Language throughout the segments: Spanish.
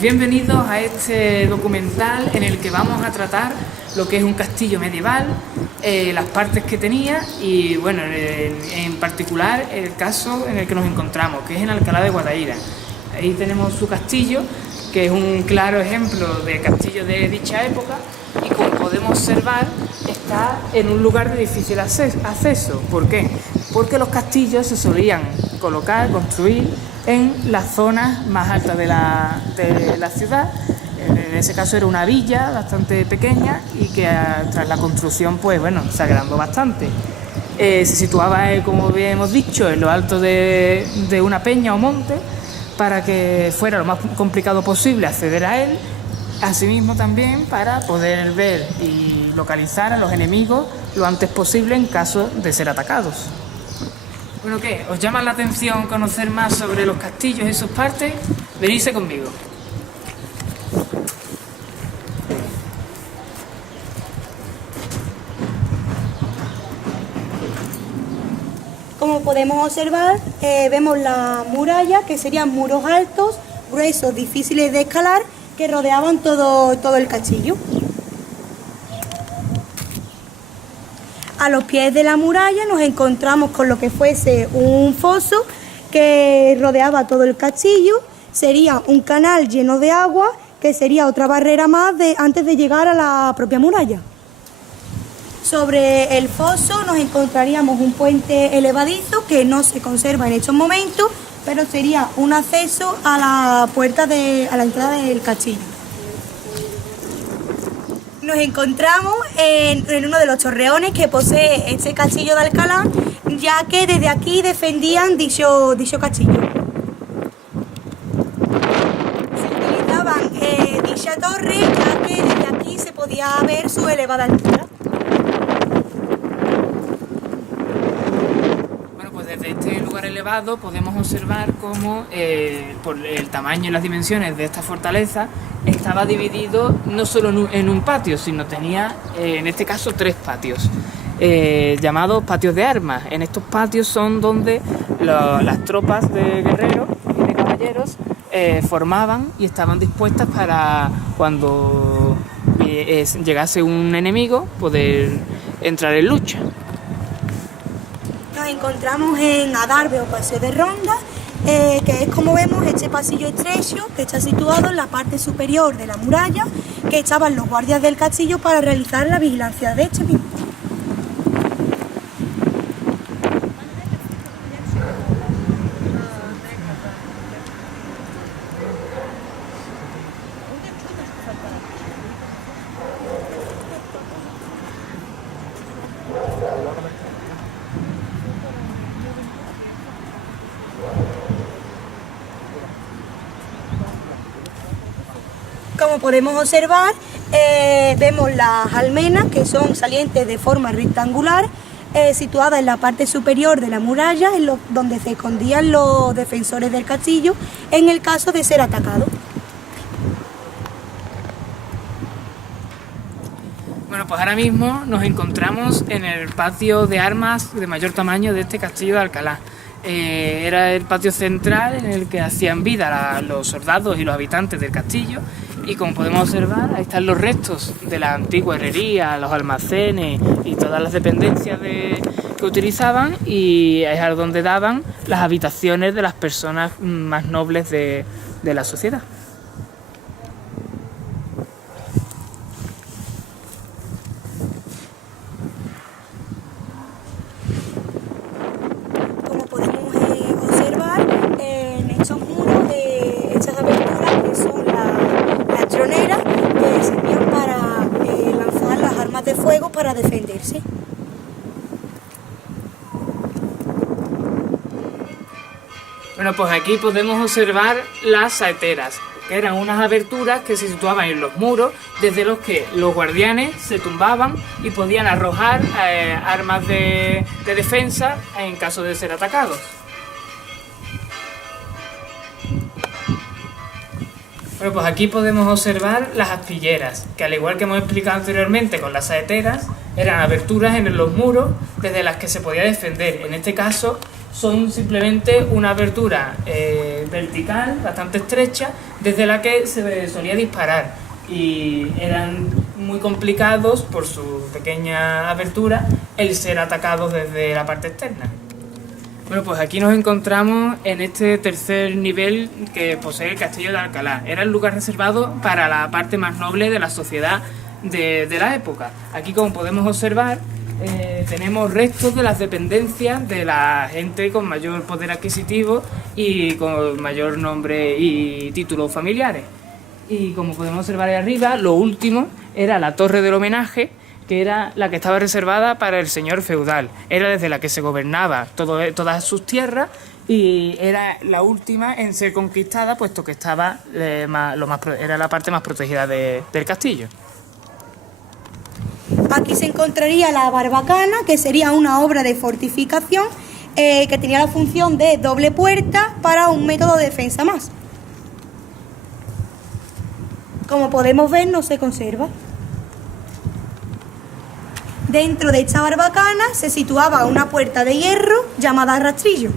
Bienvenidos a este documental en el que vamos a tratar lo que es un castillo medieval, las partes que tenía y, bueno, en particular el caso en el que nos encontramos, que es en Alcalá de Guadaira. Ahí tenemos su castillo, que es un claro ejemplo de castillo de dicha época y, como podemos observar, está en un lugar de difícil acceso. ¿Por qué? Porque los castillos se solían construir en las zonas más altas de la ciudad. En ese caso era una villa bastante pequeña y que tras la construcción pues bueno, se agrandó bastante. Se situaba, como bien hemos dicho, en lo alto de una peña o monte para que fuera lo más complicado posible acceder a él, asimismo también para poder ver y localizar a los enemigos lo antes posible en caso de ser atacados. Bueno, ¿qué? ¿Os llama la atención conocer más sobre los castillos y sus partes? Venidse conmigo. Como podemos observar, vemos la muralla, que serían muros altos, gruesos, difíciles de escalar, que rodeaban todo el castillo. A los pies de la muralla nos encontramos con lo que fuese un foso que rodeaba todo el castillo. Sería un canal lleno de agua, que sería otra barrera más antes de llegar a la propia muralla. Sobre el foso nos encontraríamos un puente elevadizo que no se conserva en estos momentos, pero sería un acceso a la entrada del castillo. Nos encontramos en uno de los torreones que posee este castillo de Alcalá, ya que desde aquí defendían dicho castillo. Se utilizaban dicha torre, ya que desde aquí se podía ver su elevada altura. Bueno, pues desde este lugar elevado podemos observar cómo, por el tamaño y las dimensiones de esta fortaleza, estaba dividido no solo en un patio, sino tenía, en este caso, 3 patios, llamados patios de armas. En estos patios son donde las tropas de guerreros y de caballeros formaban y estaban dispuestas para, cuando llegase un enemigo, poder entrar en lucha. Nos encontramos en Adarve o Paseo de Ronda, que es, como vemos, este pasillo estrecho que está situado en la parte superior de la muralla, que estaban los guardias del castillo para realizar la vigilancia de este mismo. Como podemos observar, vemos las almenas, que son salientes de forma rectangular, situadas en la parte superior de la muralla, donde se escondían los defensores del castillo en el caso de ser atacados. Bueno, pues ahora mismo nos encontramos en el patio de armas de mayor tamaño de este castillo de Alcalá. Era el patio central en el que hacían vida los soldados y los habitantes del castillo, y como podemos observar, ahí están los restos de la antigua herrería, los almacenes y todas las dependencias que utilizaban, y es a donde daban las habitaciones de las personas más nobles de la sociedad. Como podemos observar, en estos muros de estas aberturas, que son las troneras, que servían para lanzar las armas de fuego para defenderse. Bueno, pues aquí podemos observar las saeteras, que eran unas aberturas que se situaban en los muros, desde los que los guardianes se tumbaban y podían arrojar armas de defensa en caso de ser atacados. Bueno, pues aquí podemos observar las aspilleras, que al igual que hemos explicado anteriormente con las saeteras, eran aberturas en los muros desde las que se podía defender, en este caso, son simplemente una abertura vertical, bastante estrecha, desde la que se solía disparar, y eran muy complicados por su pequeña abertura el ser atacados desde la parte externa. Bueno, pues aquí nos encontramos en este tercer nivel que posee el Castillo de Alcalá. Era el lugar reservado para la parte más noble de la sociedad de la época. Aquí, como podemos observar, tenemos restos de las dependencias de la gente con mayor poder adquisitivo y con mayor nombre y títulos familiares. Y como podemos observar ahí arriba, lo último era la torre del homenaje, que era la que estaba reservada para el señor feudal. Era desde la que se gobernaba todas sus tierras, y era la última en ser conquistada, puesto que estaba era la parte más protegida del castillo. Aquí se encontraría la barbacana, que sería una obra de fortificación que tenía la función de doble puerta para un método de defensa más. Como podemos ver, no se conserva. Dentro de esta barbacana se situaba una puerta de hierro llamada rastrillo.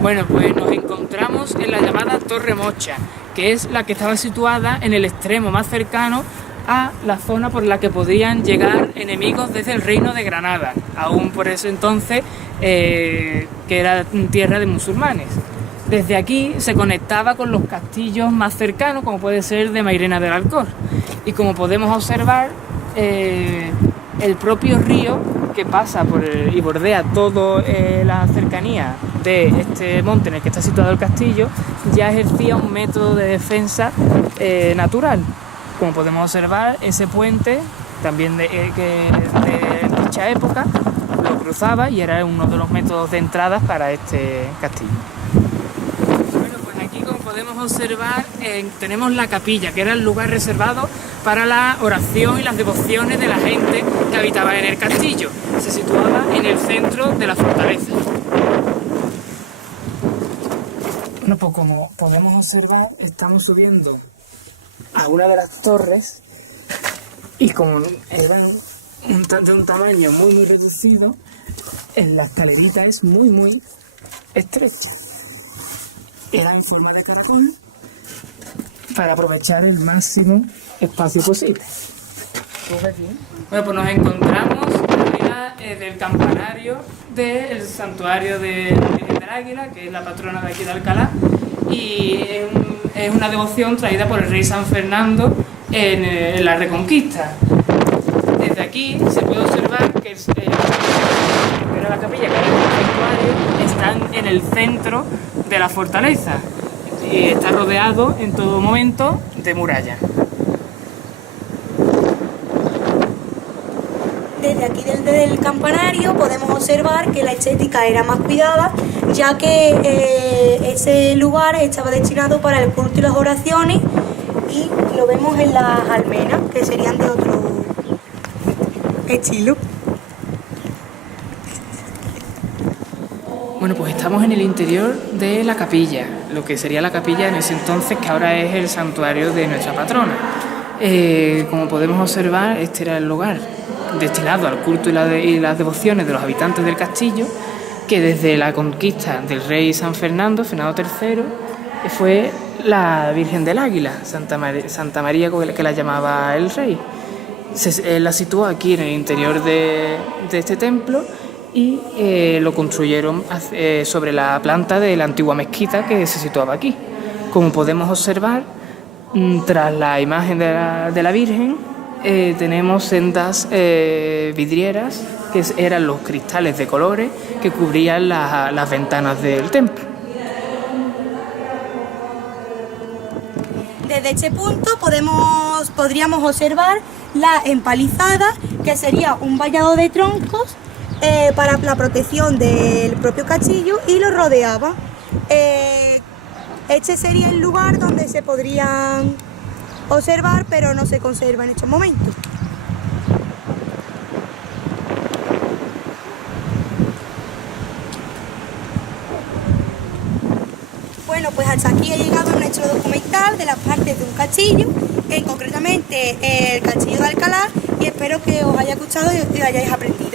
Bueno, pues nos encontramos en la llamada Torre Mocha, que es la que estaba situada en el extremo más cercano a la zona por la que podrían llegar enemigos desde el Reino de Granada, aún por ese entonces que era tierra de musulmanes. Desde aquí se conectaba con los castillos más cercanos, como puede ser de Mairena del Alcor. Y como podemos observar, el propio río que pasa y bordea toda la cercanía de este monte en el que está situado el castillo, ya ejercía un método de defensa natural. Como podemos observar, ese puente, también de dicha época, lo cruzaba y era uno de los métodos de entrada para este castillo. Podemos observar, tenemos la capilla, que era el lugar reservado para la oración y las devociones de la gente que habitaba en el castillo. Se situaba en el centro de la fortaleza. Bueno, pues como podemos observar, estamos subiendo a una de las torres, y como era de un tamaño muy reducido, la escalerita es muy estrecha. Era en forma de caracol para aprovechar el máximo espacio posible. Bueno, pues nos encontramos arriba del campanario del santuario de Virgen del Águila, que es la patrona de aquí de Alcalá, y es una devoción traída por el rey San Fernando en la Reconquista. Desde aquí se puede observar que era la capilla, que era el santuario, están en el centro de la fortaleza y está rodeado en todo momento de muralla. Desde aquí del campanario podemos observar que la estética era más cuidada, ya que ese lugar estaba destinado para el culto y las oraciones, y lo vemos en las almenas, que serían de otro estilo. Bueno, pues estamos en el interior de la capilla, lo que sería la capilla en ese entonces, que ahora es el santuario de nuestra patrona. Como podemos observar, este era el lugar destinado al culto y las devociones de los habitantes del castillo, que desde la conquista del rey San Fernando, Fernando III, fue la Virgen del Águila, Santa María, que la llamaba el rey. La situó aquí en el interior de este templo, y lo construyeron sobre la planta de la antigua mezquita que se situaba aquí. Como podemos observar, tras la imagen de la Virgen tenemos sendas vidrieras, que eran los cristales de colores que cubrían las ventanas del templo. Desde este punto podríamos observar la empalizada, que sería un vallado de troncos para la protección del propio castillo, y lo rodeaba. Este sería el lugar donde se podrían observar, pero no se conserva en estos momentos. Bueno, pues hasta aquí ha llegado nuestro documental de las partes de un castillo, concretamente el castillo de Alcalá, y espero que os haya gustado y hayáis aprendido.